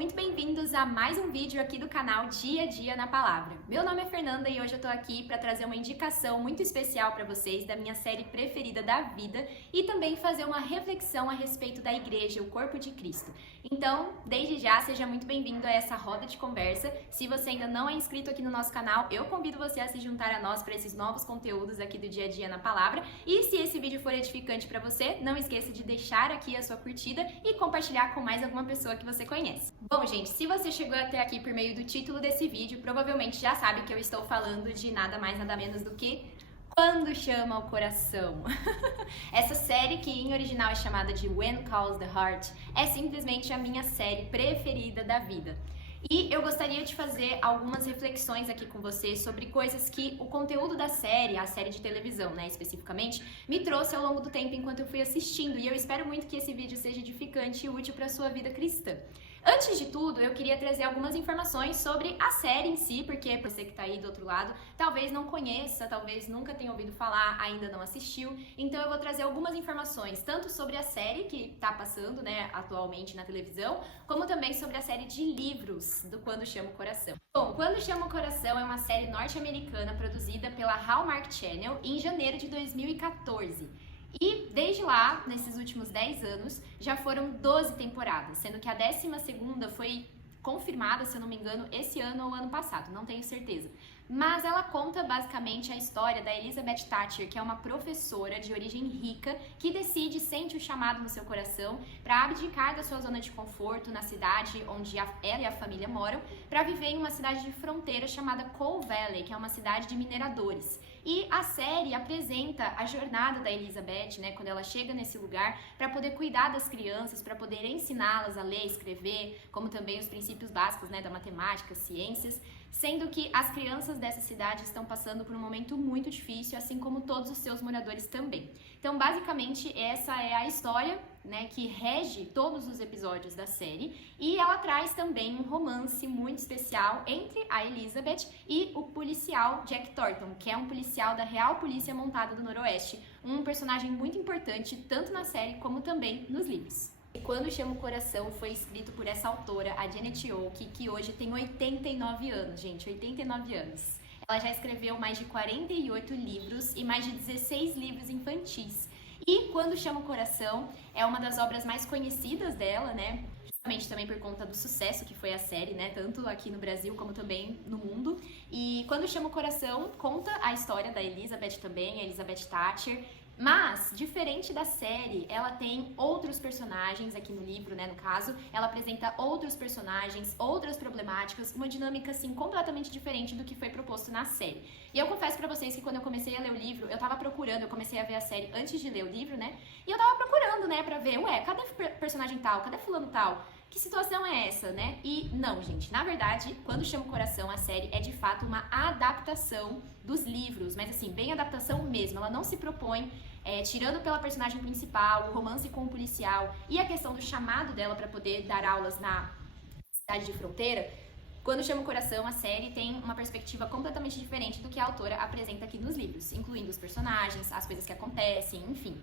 muito bem-vindos a mais um vídeo aqui do canal Dia a Dia na Palavra. Meu nome é Fernanda e hoje eu tô aqui para trazer uma indicação muito especial para vocês da minha série preferida da vida e também fazer uma reflexão a respeito da igreja, o corpo de Cristo. Então, desde já, seja muito bem-vindo a essa roda de conversa. Se você ainda não é inscrito aqui no nosso canal, eu convido você a se juntar a nós para esses novos conteúdos aqui do Dia a Dia na Palavra. E se esse vídeo for edificante para você, não esqueça de deixar aqui a sua curtida e compartilhar com mais alguma pessoa que você conhece. Bom, gente, se você chegou até aqui por meio do título desse vídeo, provavelmente já sabe que eu estou falando de nada mais nada menos do que Quando Chama o Coração. Essa série, que em original é chamada de When Calls the Heart, é simplesmente a minha série preferida da vida. E eu gostaria de fazer algumas reflexões aqui com você sobre coisas que o conteúdo da série, a série de televisão, né, especificamente, me trouxe ao longo do tempo enquanto eu fui assistindo. E eu espero muito que esse vídeo seja edificante e útil para a sua vida cristã. Antes de tudo, eu queria trazer algumas informações sobre a série em si, porque você que tá aí do outro lado, talvez não conheça, talvez nunca tenha ouvido falar, ainda não assistiu. Então eu vou trazer algumas informações, tanto sobre a série que tá passando, né, atualmente na televisão, como também sobre a série de livros do Quando Chama o Coração. Bom, Quando Chama o Coração é uma série norte-americana produzida pela Hallmark Channel em janeiro de 2014. E desde lá, nesses últimos 10 anos, já foram 12 temporadas, sendo que a 12ª foi confirmada, se eu não me engano, esse ano ou ano passado, não tenho certeza. Mas ela conta basicamente a história da Elizabeth Thatcher, que é uma professora de origem rica que decide, sente o chamado no seu coração para abdicar da sua zona de conforto na cidade onde ela e a família moram, para viver em uma cidade de fronteira chamada Coal Valley, que é uma cidade de mineradores. E a série apresenta a jornada da Elizabeth, né, quando ela chega nesse lugar, para poder cuidar das crianças, para poder ensiná-las a ler, escrever, como também os princípios básicos, né, da matemática, ciências, sendo que as crianças dessa cidade estão passando por um momento muito difícil, assim como todos os seus moradores também. Então, basicamente, essa é a história, né, que rege todos os episódios da série, e ela traz também um romance muito especial entre a Elizabeth e o policial Jack Thornton, que é um policial da Real Polícia Montada do Noroeste, um personagem muito importante tanto na série como também nos livros. E Quando Chama o Coração foi escrito por essa autora, a Janet Oake, que hoje tem 89 anos, gente, 89 anos. Ela já escreveu mais de 48 livros e mais de 16 livros infantis. E Quando Chama o Coração é uma das obras mais conhecidas dela, né? Justamente também por conta do sucesso que foi a série, né? Tanto aqui no Brasil como também no mundo. E Quando Chama o Coração conta a história da Elizabeth também, a Elizabeth Thatcher. Mas, diferente da série, ela tem outros personagens aqui no livro, né, no caso, ela apresenta outros personagens, outras problemáticas, uma dinâmica, assim, completamente diferente do que foi proposto na série. E eu confesso pra vocês que quando eu comecei a ler o livro, eu tava procurando, eu comecei a ver a série antes de ler o livro, né, e eu tava procurando, né, pra ver, cadê personagem tal, cadê fulano tal? Que situação é essa, né? E não, gente, na verdade, Quando Chama o Coração, a série é de fato uma adaptação dos livros, mas assim, bem adaptação mesmo, ela não se propõe tirando pela personagem principal, o romance com o policial e a questão do chamado dela para poder dar aulas na cidade de fronteira. Quando Chama o Coração, a série tem uma perspectiva completamente diferente do que a autora apresenta aqui nos livros, incluindo os personagens, as coisas que acontecem, enfim.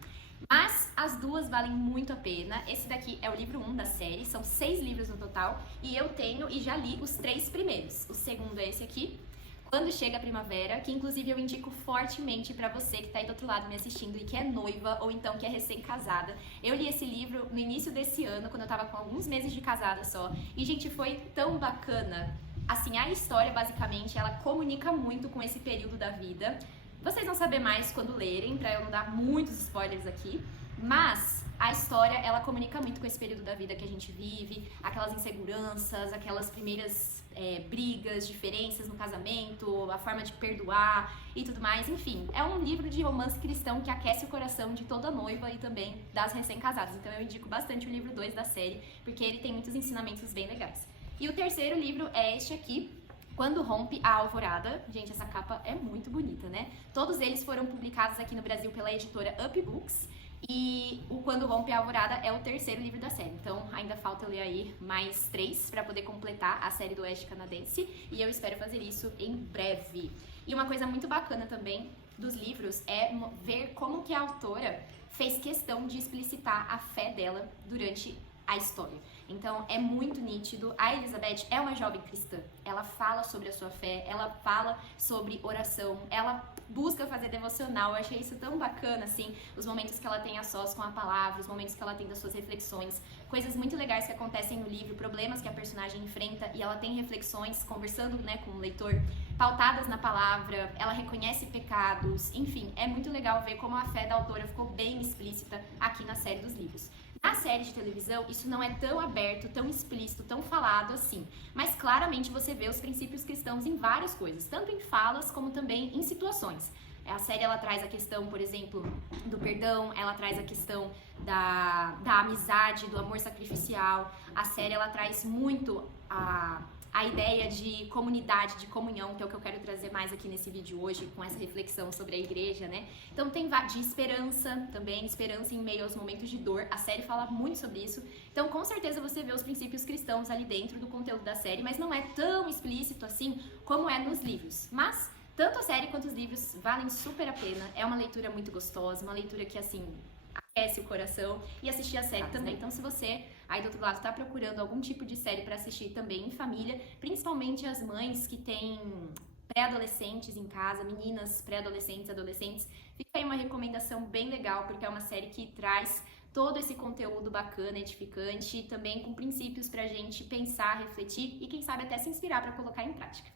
Mas as duas valem muito a pena. Esse daqui é o livro 1 da série, são 6 livros no total, e eu tenho e já li os 3 primeiros. O segundo é esse aqui, Quando Chega a Primavera, que inclusive eu indico fortemente pra você que tá aí do outro lado me assistindo e que é noiva ou então que é recém-casada. Eu li esse livro no início desse ano, quando eu tava com alguns meses de casada só, e gente, foi tão bacana. Assim, a história basicamente, ela comunica muito com esse período da vida. Vocês vão saber mais quando lerem, pra eu não dar muitos spoilers aqui, mas a história, ela comunica muito com esse período da vida que a gente vive, aquelas inseguranças, aquelas primeiras brigas, diferenças no casamento, a forma de perdoar e tudo mais, enfim. É um livro de romance cristão que aquece o coração de toda noiva e também das recém-casadas. Então eu indico bastante o livro 2 da série, porque ele tem muitos ensinamentos bem legais. E o terceiro livro é este aqui, Quando Rompe a Alvorada. Gente, essa capa é muito bonita, né? Todos eles foram publicados aqui no Brasil pela editora Up Books. E o Quando Rompe a Alvorada é o terceiro livro da série. Então ainda falta ler aí mais 3 para poder completar a série do Oeste Canadense. E eu espero fazer isso em breve. E uma coisa muito bacana também dos livros é ver como que a autora fez questão de explicitar a fé dela durante a história. Então é muito nítido. A Elizabeth é uma jovem cristã. Ela fala sobre a sua fé, ela fala sobre oração, ela busca fazer devocional. Eu achei isso tão bacana, assim, os momentos que ela tem a sós com a palavra, os momentos que ela tem das suas reflexões, coisas muito legais que acontecem no livro, problemas que a personagem enfrenta e ela tem reflexões, conversando, né, com o leitor, pautadas na palavra, ela reconhece pecados, enfim, é muito legal ver como a fé da autora ficou bem explícita aqui na série dos livros. Na série de televisão, isso não é tão aberto, tão explícito, tão falado assim, mas claramente você vê os princípios cristãos em várias coisas, tanto em falas como também em situações. A série, ela traz a questão, por exemplo, do perdão, ela traz a questão da amizade, do amor sacrificial. A série, ela traz muito a ideia de comunidade, de comunhão, que é o que eu quero trazer mais aqui nesse vídeo hoje, com essa reflexão sobre a igreja, né? Então tem de esperança também, esperança em meio aos momentos de dor. A série fala muito sobre isso. Então com certeza você vê os princípios cristãos ali dentro do conteúdo da série, mas não é tão explícito assim como é nos livros. Mas tanto a série quanto os livros valem super a pena. É uma leitura muito gostosa, uma leitura que, assim, aquece o coração. E assistir a série também. Então, se você aí do outro lado está procurando algum tipo de série para assistir também em família, principalmente as mães que têm pré-adolescentes em casa, meninas pré-adolescentes, adolescentes, fica aí uma recomendação bem legal, porque é uma série que traz todo esse conteúdo bacana, edificante, também com princípios pra gente pensar, refletir e, quem sabe, até se inspirar para colocar em prática.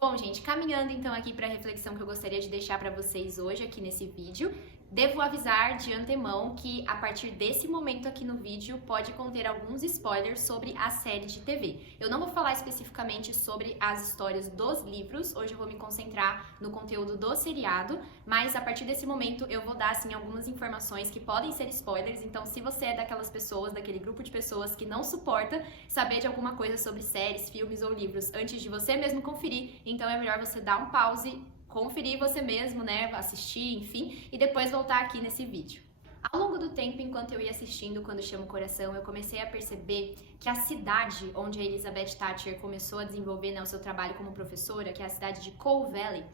Bom, gente, caminhando então aqui para a reflexão que eu gostaria de deixar para vocês hoje aqui nesse vídeo, devo avisar de antemão que a partir desse momento aqui no vídeo pode conter alguns spoilers sobre a série de TV. Eu não vou falar especificamente sobre as histórias dos livros, hoje eu vou me concentrar no conteúdo do seriado, mas a partir desse momento eu vou dar assim algumas informações que podem ser spoilers, então se você é daquelas pessoas, daquele grupo de pessoas que não suporta saber de alguma coisa sobre séries, filmes ou livros antes de você mesmo conferir, então é melhor você dar um pause, conferir você mesmo, né, assistir, enfim, e depois voltar aqui nesse vídeo. Ao longo do tempo, enquanto eu ia assistindo Quando Chama o Coração, eu comecei a perceber que a cidade onde a Elizabeth Thatcher começou a desenvolver, né, o seu trabalho como professora, que é a cidade de Cole Valley,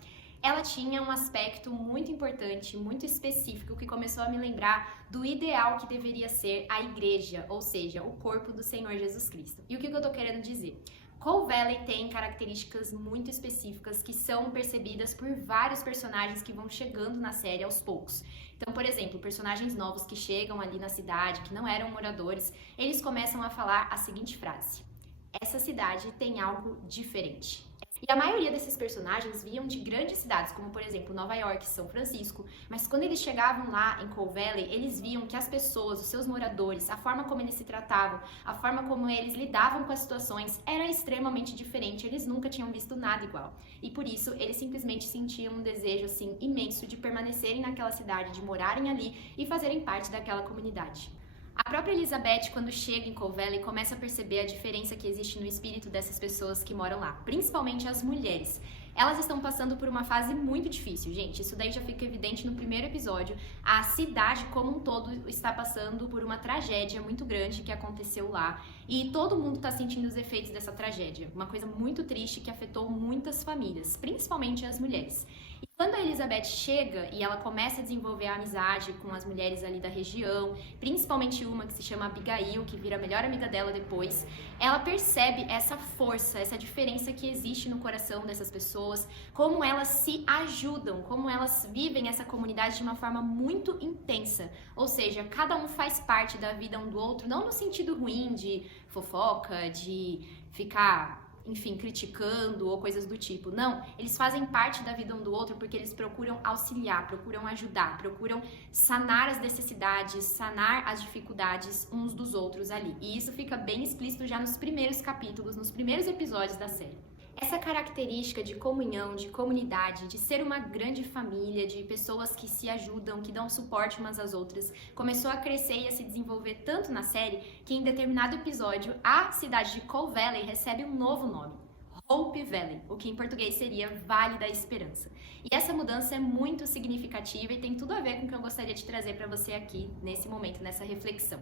ela tinha um aspecto muito importante, muito específico, que começou a me lembrar do ideal que deveria ser a igreja, ou seja, o corpo do Senhor Jesus Cristo. E o que eu tô querendo dizer? Cole Valley tem características muito específicas que são percebidas por vários personagens que vão chegando na série aos poucos. Então, por exemplo, personagens novos que chegam ali na cidade, que não eram moradores, eles começam a falar a seguinte frase: essa cidade tem algo diferente. E a maioria desses personagens vinham de grandes cidades, como por exemplo Nova York, São Francisco, mas quando eles chegavam lá em Cole Valley, eles viam que as pessoas, os seus moradores, a forma como eles se tratavam, a forma como eles lidavam com as situações era extremamente diferente, eles nunca tinham visto nada igual. E por isso eles simplesmente sentiam um desejo assim imenso de permanecerem naquela cidade, de morarem ali e fazerem parte daquela comunidade. A própria Elizabeth, quando chega em Cole Valley, começa a perceber a diferença que existe no espírito dessas pessoas que moram lá, principalmente as mulheres. Elas estão passando por uma fase muito difícil, gente. Isso daí já fica evidente no primeiro episódio. A cidade como um todo está passando por uma tragédia muito grande que aconteceu lá. E todo mundo está sentindo os efeitos dessa tragédia. Uma coisa muito triste que afetou muitas famílias, principalmente as mulheres. E quando a Elizabeth chega e ela começa a desenvolver a amizade com as mulheres ali da região, principalmente uma que se chama Abigail, que vira a melhor amiga dela depois, ela percebe essa força, essa diferença que existe no coração dessas pessoas, como elas se ajudam, como elas vivem essa comunidade de uma forma muito intensa. Ou seja, cada um faz parte da vida um do outro, não no sentido ruim de fofoca, de ficar, enfim, criticando ou coisas do tipo. Não, eles fazem parte da vida um do outro porque eles procuram auxiliar, procuram ajudar, procuram sanar as necessidades, sanar as dificuldades uns dos outros ali. E isso fica bem explícito já nos primeiros capítulos, nos primeiros episódios da série. Essa característica de comunhão, de comunidade, de ser uma grande família, de pessoas que se ajudam, que dão suporte umas às outras, começou a crescer e a se desenvolver tanto na série que em determinado episódio a cidade de Cole Valley recebe um novo nome: Hope Valley, o que em português seria Vale da Esperança. E essa mudança é muito significativa e tem tudo a ver com o que eu gostaria de trazer para você aqui nesse momento, nessa reflexão.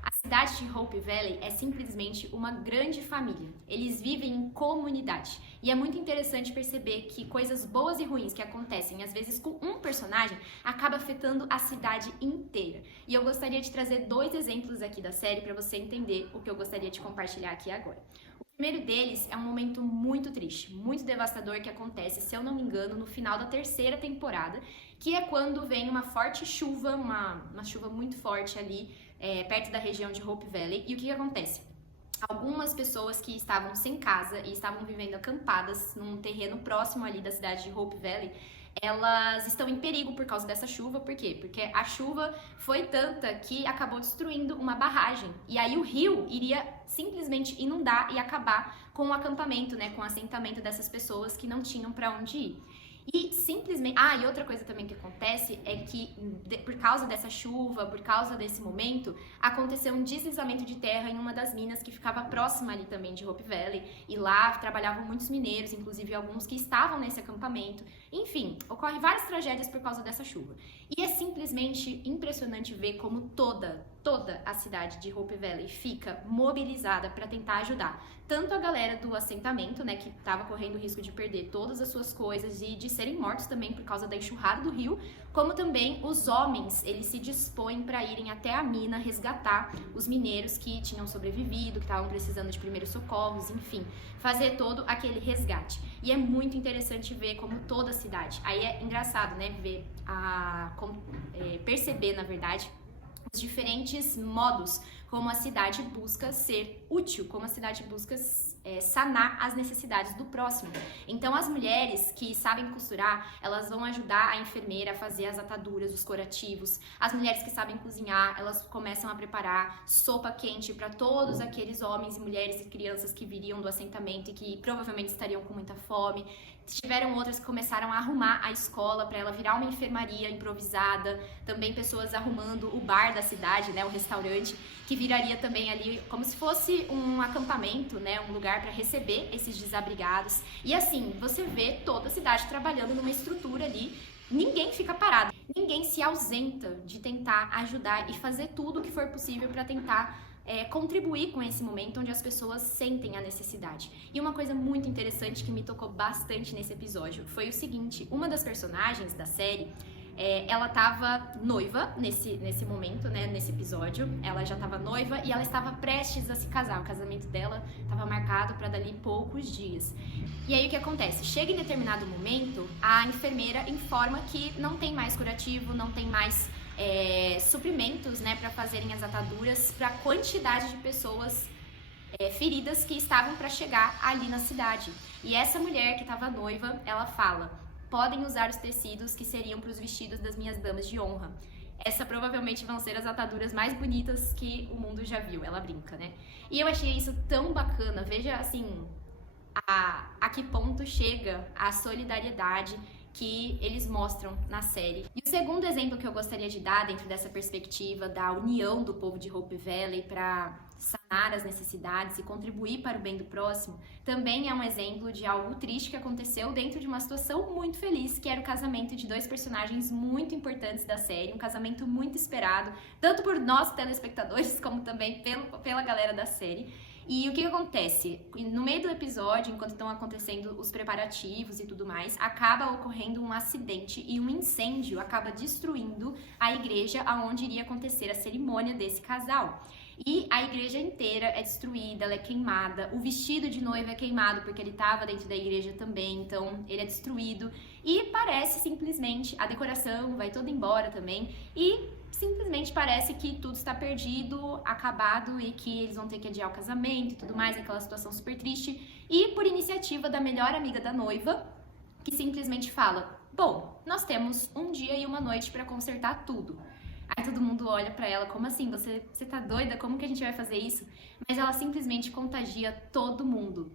A cidade de Hope Valley é simplesmente uma grande família. Eles vivem em comunidade. E é muito interessante perceber que coisas boas e ruins que acontecem, às vezes com um personagem, acaba afetando a cidade inteira. E eu gostaria de trazer 2 exemplos aqui da série para você entender o que eu gostaria de compartilhar aqui agora. O primeiro deles é um momento muito triste, muito devastador que acontece, se eu não me engano, no final da 3ª temporada, que é quando vem uma forte chuva, uma chuva muito forte ali, perto da região de Hope Valley. E o que acontece? Algumas pessoas que estavam sem casa e estavam vivendo acampadas num terreno próximo ali da cidade de Hope Valley, elas estão em perigo por causa dessa chuva. Por quê? Porque a chuva foi tanta que acabou destruindo uma barragem. E aí o rio iria simplesmente inundar e acabar com o acampamento, né? Com o assentamento dessas pessoas que não tinham para onde ir. E simplesmente... e outra coisa também que acontece é que, por causa dessa chuva, por causa desse momento, aconteceu um deslizamento de terra em uma das minas que ficava próxima ali também de Hope Valley. E lá trabalhavam muitos mineiros, inclusive alguns que estavam nesse acampamento. Enfim, ocorrem várias tragédias por causa dessa chuva. E é simplesmente impressionante ver como toda a cidade de Hope Valley fica mobilizada para tentar ajudar. Tanto a galera do assentamento, né, que estava correndo o risco de perder todas as suas coisas e de serem mortos também por causa da enxurrada do rio, como também os homens, eles se dispõem para irem até a mina resgatar os mineiros que tinham sobrevivido, que estavam precisando de primeiros socorros, enfim, fazer todo aquele resgate. E é muito interessante ver como toda a cidade, aí é engraçado, né, ver, perceber, na verdade, os diferentes modos como a cidade busca ser útil, como a cidade busca sanar as necessidades do próximo. Então as mulheres que sabem costurar, elas vão ajudar a enfermeira a fazer as ataduras, os curativos. As mulheres que sabem cozinhar, elas começam a preparar sopa quente para todos aqueles homens e mulheres e crianças que viriam do assentamento e que provavelmente estariam com muita fome. Tiveram outras que começaram a arrumar a escola para ela virar uma enfermaria improvisada. Também pessoas arrumando o bar da cidade, né, o restaurante, que viraria também ali como se fosse um acampamento, né, um lugar para receber esses desabrigados. E assim, você vê toda a cidade trabalhando numa estrutura ali. Ninguém fica parado, ninguém se ausenta de tentar ajudar e fazer tudo o que for possível para tentar contribuir com esse momento onde as pessoas sentem a necessidade. E uma coisa muito interessante que me tocou bastante nesse episódio foi o seguinte: uma das personagens da série, ela estava noiva nesse momento, né, nesse episódio. Ela já estava noiva e ela estava prestes a se casar. O casamento dela estava marcado para dali poucos dias. E aí o que acontece? Chega em determinado momento, a enfermeira informa que não tem mais curativo, não tem mais suprimentos, né, para fazerem as ataduras para a quantidade de pessoas feridas que estavam para chegar ali na cidade. E essa mulher que estava noiva, ela fala: podem usar os tecidos que seriam para os vestidos das minhas damas de honra. Essa provavelmente vão ser as ataduras mais bonitas que o mundo já viu. Ela brinca, né? E eu achei isso tão bacana. Veja, assim, a que ponto chega a solidariedade que eles mostram na série. E o segundo exemplo que eu gostaria de dar dentro dessa perspectiva da união do povo de Hope Valley para sanar as necessidades e contribuir para o bem do próximo, também é um exemplo de algo triste que aconteceu dentro de uma situação muito feliz, que era o casamento de 2 personagens muito importantes da série, um casamento muito esperado, tanto por nós telespectadores, como também pela galera da série. E o que acontece? No meio do episódio, enquanto estão acontecendo os preparativos e tudo mais, acaba ocorrendo um acidente e um incêndio acaba destruindo a igreja onde iria acontecer a cerimônia desse casal. E a igreja inteira é destruída, ela é queimada, o vestido de noiva é queimado porque ele estava dentro da igreja também, então ele é destruído. E parece simplesmente, a decoração vai toda embora também, e simplesmente parece que tudo está perdido, acabado, e que eles vão ter que adiar o casamento e tudo mais, aquela situação super triste. E por iniciativa da melhor amiga da noiva, que simplesmente fala: bom, nós temos um dia e uma noite para consertar tudo. Aí todo mundo olha pra ela: como assim? Você tá doida? Como que a gente vai fazer isso? Mas ela simplesmente contagia todo mundo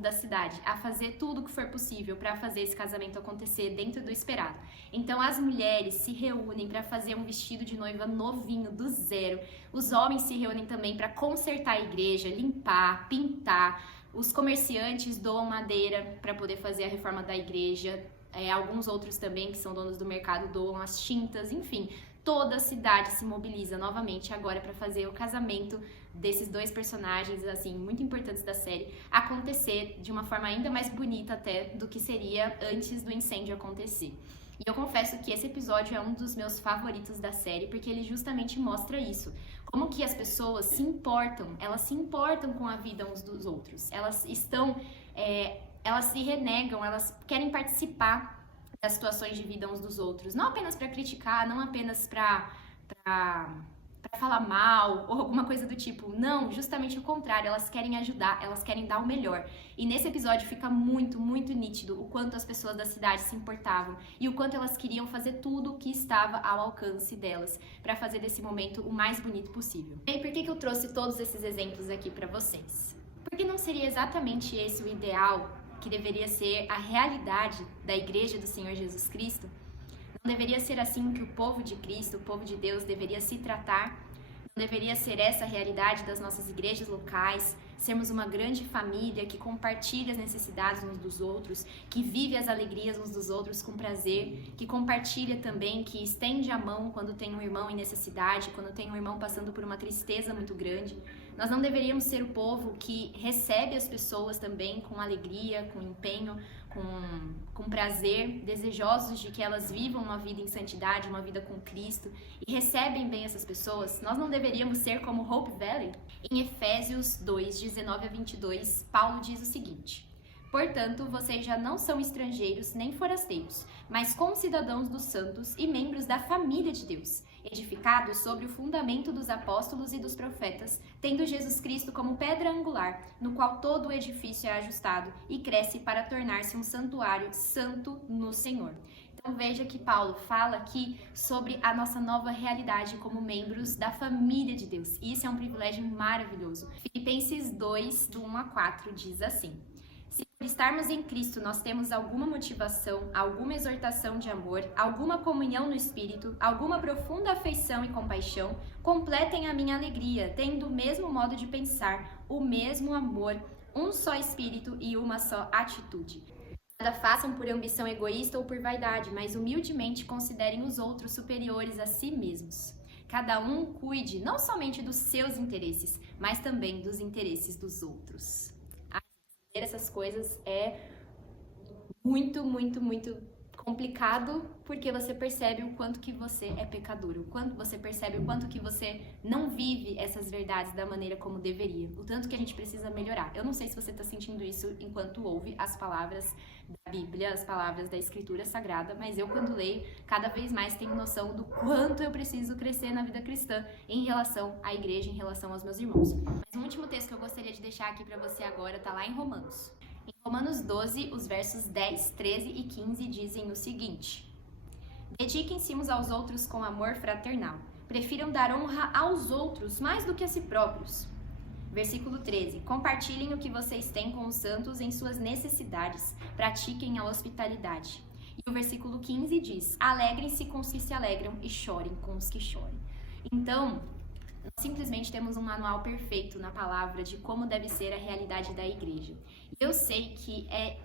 da cidade a fazer tudo o que for possível para fazer esse casamento acontecer dentro do esperado. Então as mulheres se reúnem para fazer um vestido de noiva novinho, do zero. Os homens se reúnem também para consertar a igreja, limpar, pintar. Os comerciantes doam madeira para poder fazer a reforma da igreja. Alguns outros também, que são donos do mercado, doam as tintas, enfim. toda a cidade se mobiliza novamente agora para fazer o casamento desses dois personagens, assim, muito importantes da série, acontecer de uma forma ainda mais bonita até do que seria antes do incêndio acontecer. E eu confesso que esse episódio é um dos meus favoritos da série, porque ele justamente mostra isso. Como que as pessoas se importam, elas se importam com a vida uns dos outros. Elas elas se renegam, elas querem participar das situações de vida uns dos outros. Não apenas para criticar, não apenas para falar mal ou alguma coisa do tipo. Não, justamente o contrário, elas querem ajudar, elas querem dar o melhor. E nesse episódio fica muito, muito nítido o quanto as pessoas da cidade se importavam e o quanto elas queriam fazer tudo o que estava ao alcance delas para fazer desse momento o mais bonito possível. E por que eu trouxe todos esses exemplos aqui para vocês? Porque não seria exatamente esse o ideal que deveria ser a realidade da Igreja do Senhor Jesus Cristo? Não deveria ser assim que o povo de Cristo, o povo de Deus, deveria se tratar? Não deveria ser essa a realidade das nossas igrejas locais? Sermos uma grande família que compartilha as necessidades uns dos outros, que vive as alegrias uns dos outros com prazer, que compartilha também, que estende a mão quando tem um irmão em necessidade, quando tem um irmão passando por uma tristeza muito grande. Nós não deveríamos ser o povo que recebe as pessoas também com alegria, com empenho, com prazer, desejosos de que elas vivam uma vida em santidade, uma vida com Cristo e recebem bem essas pessoas? Nós não deveríamos ser como Hope Valley? Em Efésios 2, 19 a 22, Paulo diz o seguinte: portanto, vocês já não são estrangeiros nem forasteiros, mas concidadãos dos santos e membros da família de Deus, edificados sobre o fundamento dos apóstolos e dos profetas, tendo Jesus Cristo como pedra angular, no qual todo o edifício é ajustado e cresce para tornar-se um santuário santo no Senhor. Então veja que Paulo fala aqui sobre a nossa nova realidade como membros da família de Deus. E isso é um privilégio maravilhoso. Filipenses 2, do 1 a 4, diz assim: se por estarmos em Cristo nós temos alguma motivação, alguma exortação de amor, alguma comunhão no Espírito, alguma profunda afeição e compaixão, completem a minha alegria, tendo o mesmo modo de pensar, o mesmo amor, um só Espírito e uma só atitude. Nada façam por ambição egoísta ou por vaidade, mas humildemente considerem os outros superiores a si mesmos. Cada um cuide não somente dos seus interesses, mas também dos interesses dos outros. Essas coisas é muito, muito, muito complicado, porque você percebe o quanto que você é pecador, o quanto você percebe o quanto que você não vive essas verdades da maneira como deveria, o tanto que a gente precisa melhorar. Eu não sei se você está sentindo isso enquanto ouve as palavras da Bíblia, as palavras da Escritura Sagrada, mas eu, quando leio, cada vez mais tenho noção do quanto eu preciso crescer na vida cristã em relação à igreja, em relação aos meus irmãos. Mas um último texto que eu gostaria de deixar aqui para você agora está lá em Romanos. Em Romanos 12, os versos 10, 13 e 15 dizem o seguinte: dediquem-se uns aos outros com amor fraternal. Prefiram dar honra aos outros mais do que a si próprios. Versículo 13. Compartilhem o que vocês têm com os santos em suas necessidades. Pratiquem a hospitalidade. E o versículo 15 diz: alegrem-se com os que se alegram e chorem com os que choram. Então, nós simplesmente temos um manual perfeito na palavra de como deve ser a realidade da igreja. Eu sei que é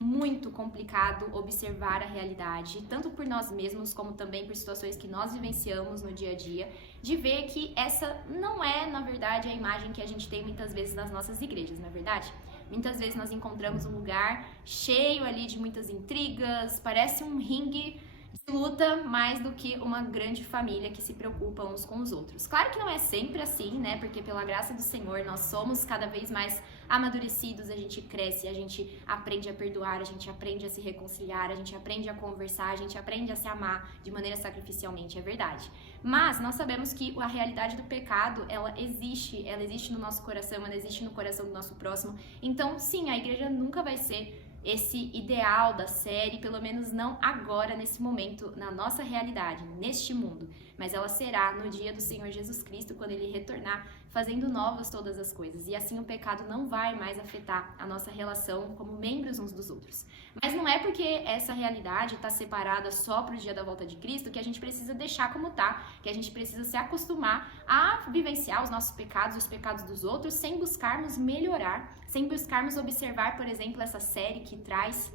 muito complicado observar a realidade, tanto por nós mesmos, como também por situações que nós vivenciamos no dia a dia, de ver que essa não é, na verdade, a imagem que a gente tem muitas vezes nas nossas igrejas, não é verdade? Muitas vezes nós encontramos um lugar cheio ali de muitas intrigas, parece um ringue de luta mais do que uma grande família que se preocupa uns com os outros. Claro que não é sempre assim, né? Porque pela graça do Senhor nós somos cada vez mais amadurecidos, a gente cresce, a gente aprende a perdoar, a gente aprende a se reconciliar, a gente aprende a conversar, a gente aprende a se amar de maneira sacrificialmente, é verdade. Mas nós sabemos que a realidade do pecado, ela existe no nosso coração, ela existe no coração do nosso próximo. Então, sim, a igreja nunca vai ser esse ideal da série, pelo menos não agora, nesse momento, na nossa realidade, neste mundo. Mas ela será no dia do Senhor Jesus Cristo, quando Ele retornar, fazendo novas todas as coisas. E assim o pecado não vai mais afetar a nossa relação como membros uns dos outros. Mas não é porque essa realidade está separada só para o dia da volta de Cristo que a gente precisa deixar como tá, que a gente precisa se acostumar a vivenciar os nossos pecados, os pecados dos outros, sem buscarmos melhorar, sem buscarmos observar, por exemplo, essa série que traz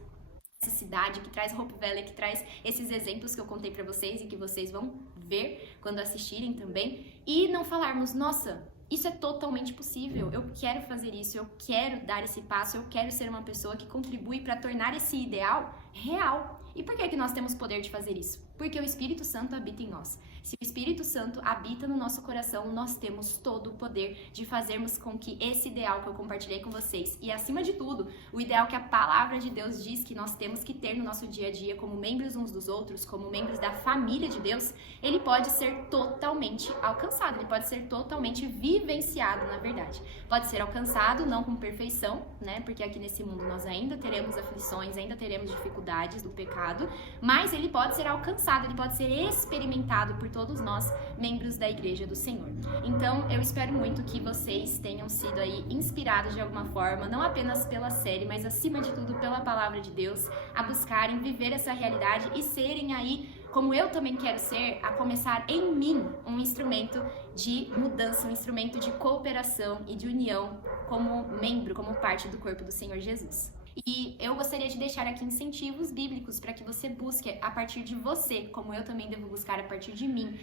essa cidade, que traz Hope Valley, que traz esses exemplos que eu contei para vocês e que vocês vão ver, quando assistirem também, e não falarmos, nossa, isso é totalmente possível, eu quero fazer isso, eu quero dar esse passo, eu quero ser uma pessoa que contribui para tornar esse ideal real. E por que nós temos poder de fazer isso? Porque o Espírito Santo habita em nós. Se o Espírito Santo habita no nosso coração, nós temos todo o poder de fazermos com que esse ideal que eu compartilhei com vocês, e acima de tudo, o ideal que a palavra de Deus diz que nós temos que ter no nosso dia a dia como membros uns dos outros, como membros da família de Deus, ele pode ser totalmente alcançado, ele pode ser totalmente vivenciado, na verdade. Pode ser alcançado, não com perfeição, né? Porque aqui nesse mundo nós ainda teremos aflições, ainda teremos dificuldades do pecado, mas ele pode ser alcançado, ele pode ser experimentado por todos nós, membros da Igreja do Senhor. Então, eu espero muito que vocês tenham sido aí inspirados de alguma forma, não apenas pela série, mas acima de tudo pela palavra de Deus, a buscarem viver essa realidade e serem aí, como eu também quero ser, a começar em mim um instrumento de mudança, um instrumento de cooperação e de união como membro, como parte do corpo do Senhor Jesus. E eu gostaria de deixar aqui incentivos bíblicos para que você busque a partir de você, como eu também devo buscar a partir de mim,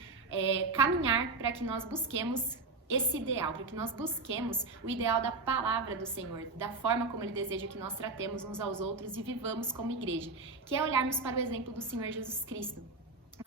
caminhar para que nós busquemos esse ideal, para que nós busquemos o ideal da palavra do Senhor, da forma como Ele deseja que nós tratemos uns aos outros e vivamos como igreja, que é olharmos para o exemplo do Senhor Jesus Cristo.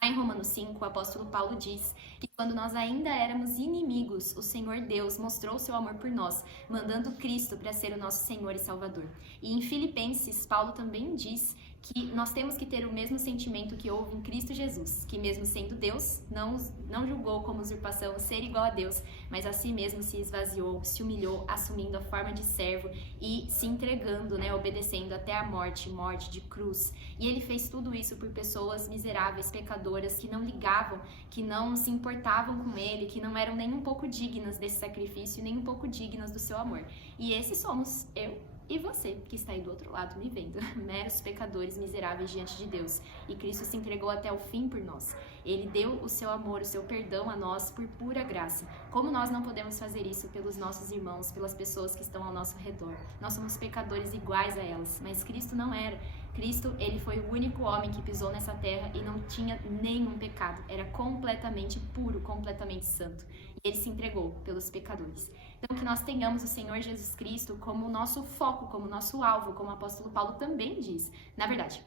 Lá em Romanos 5, o apóstolo Paulo diz que quando nós ainda éramos inimigos, o Senhor Deus mostrou o seu amor por nós, mandando Cristo para ser o nosso Senhor e Salvador. E em Filipenses, Paulo também diz que nós temos que ter o mesmo sentimento que houve em Cristo Jesus, que mesmo sendo Deus, não julgou como usurpação ser igual a Deus, mas a si mesmo se esvaziou, se humilhou, assumindo a forma de servo e se entregando, obedecendo até a morte de cruz. E ele fez tudo isso por pessoas miseráveis, pecadoras, que não ligavam, que não se importavam com ele, que não eram nem um pouco dignas desse sacrifício, nem um pouco dignas do seu amor. E esses somos eu e você, que está aí do outro lado me vendo, meros pecadores miseráveis diante de Deus. E Cristo se entregou até o fim por nós. Ele deu o seu amor, o seu perdão a nós por pura graça. Como nós não podemos fazer isso pelos nossos irmãos, pelas pessoas que estão ao nosso redor? Nós somos pecadores iguais a elas, mas Cristo não era. Cristo, ele foi o único homem que pisou nessa terra e não tinha nenhum pecado. Era completamente puro, completamente santo. E ele se entregou pelos pecadores. Então, que nós tenhamos o Senhor Jesus Cristo como nosso foco, como nosso alvo, como o apóstolo Paulo também diz. Na verdade,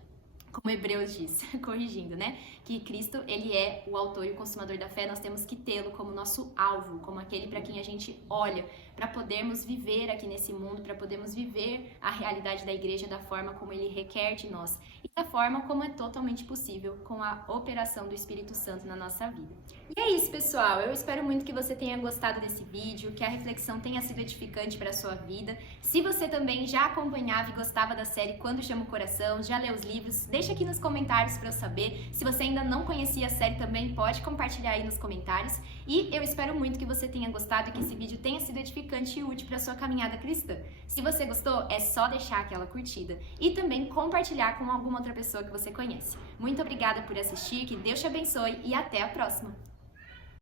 como Hebreus diz, corrigindo, que Cristo, ele é o autor e o consumador da fé, nós temos que tê-lo como nosso alvo, como aquele para quem a gente olha, para podermos viver aqui nesse mundo, para podermos viver a realidade da igreja da forma como ele requer de nós e da forma como é totalmente possível com a operação do Espírito Santo na nossa vida. E é isso, pessoal, eu espero muito que você tenha gostado desse vídeo, que a reflexão tenha sido edificante para a sua vida. Se você também já acompanhava e gostava da série Quando Chama o Coração, já leu os livros, deixa aqui nos comentários para eu saber. Se você ainda não conhecia a série também, pode compartilhar aí nos comentários. E eu espero muito que você tenha gostado e que esse vídeo tenha sido edificante e útil para a sua caminhada cristã. Se você gostou, é só deixar aquela curtida e também compartilhar com alguma outra pessoa que você conhece. Muito obrigada por assistir, que Deus te abençoe e até a próxima!